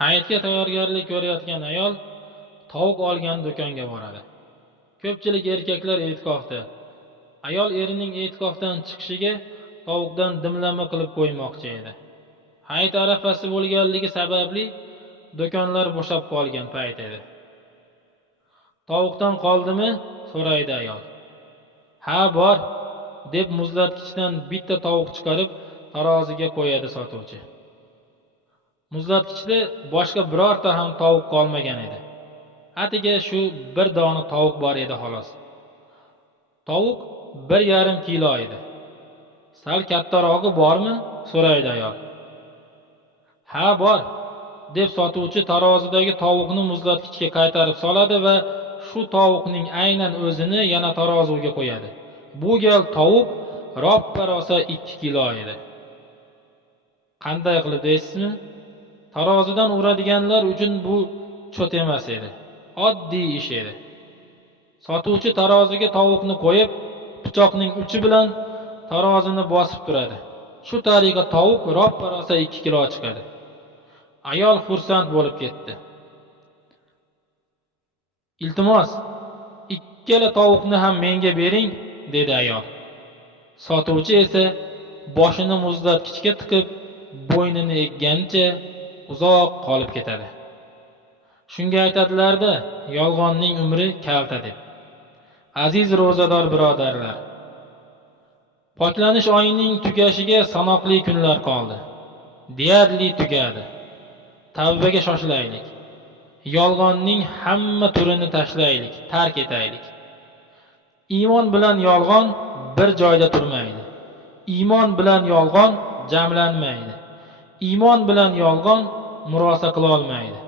hayitga tayyorgarlik ko'rayotgan ayol tovuq olgan do'konga boradi. Ko'pchilik erkaklar e'tikofda ayol erining e'tikofdan chiqishiga tovuqdan dimlama qilib qo'ymoqchi edi. Hayit arafasi bo'lganligi sababli do'konlar bo'shab qolgan payt edi. Tovuqdan qoldimi? so'raydi ayol. Ha bor deb muzlatgichdan bitta tovuq chiqarib taroziga qo'yadi sotuvchi. Muzlatgichda boshqa birorta ham tovuq qolmagan edi. Atigi shu bir dona tovuq bor edi xolos. Tovuq bir yarim kilo edi. Sal kattarog'i bormi so'raydi ayol. Ha bor deb sotuvchi tarozidagi tovuqni muzlatgichga qaytarib soladi va shu tovuqning aynan o'zini yana tarozuga qo'yadi. Bu gal tovuq roppa rosa ikki kilo edi. Qanday qilib deysizmi? Tarozidan uradiganlar uchun bu cho't emas edi. Oddiy ish edi. Sotuvchi taroziga tovuqni qo'yib pichoqning uchi bilan tarozini bosib turadi. Shu tariqa tovuq roppa rosa ikki kilo chiqadi. Ayol xursand bo'lib ketdi. Iltimos ikkala tovuqni ham menga bering dedi ayol. Sotuvchi esa boshini muzlatgichga tiqib bo'ynini egganicha uzoq qolib ketadi. Shunga aytadilarda yolg'onning umri kalta deb. Aziz ro'zador birodarlar poklanish oyining tugashiga sanoqli kunlar qoldi. Deyarli tugadi. Tavbaga shoshilaylik. Yolg'onning hamma turini tashlaylik tark etaylik. Iymon bilan yolg'on bir joyda turmaydi. Iymon bilan yolg'on jamlanmaydi. Iymon bilan yolg'on murosa qilolmaydi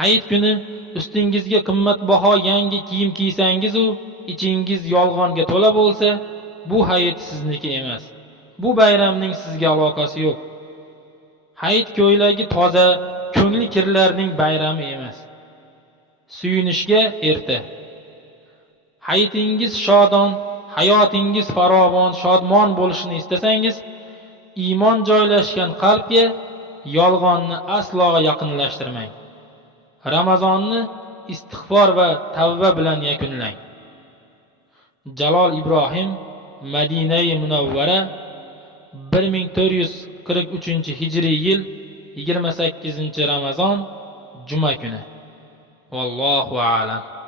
hayit kuni ustingizga qimmatbaho yangi kiyim kiysangizu ichingiz yolg'onga to'la bo'lsa bu hayit sizniki emas. Bu bayramning sizga aloqasi yo'q. Hayit ko'ylagi toza ko'ngli kirlarning bayrami emas. Suyunishga erta. Hayitingiz shodon hayotingiz farovon shodmon bo'lishini istasangiz iymon joylashgan qalbga yolg'onni aslo yaqinlashtirmang. Ramazonni istig'for va tavba bilan yakunlang. Jalol ibrohim madinai munavvara bir ming to'rt yuz qirq uchinchi hijriy yil yigirma sakkizinchi ramazon juma kuni. Vallohu alam.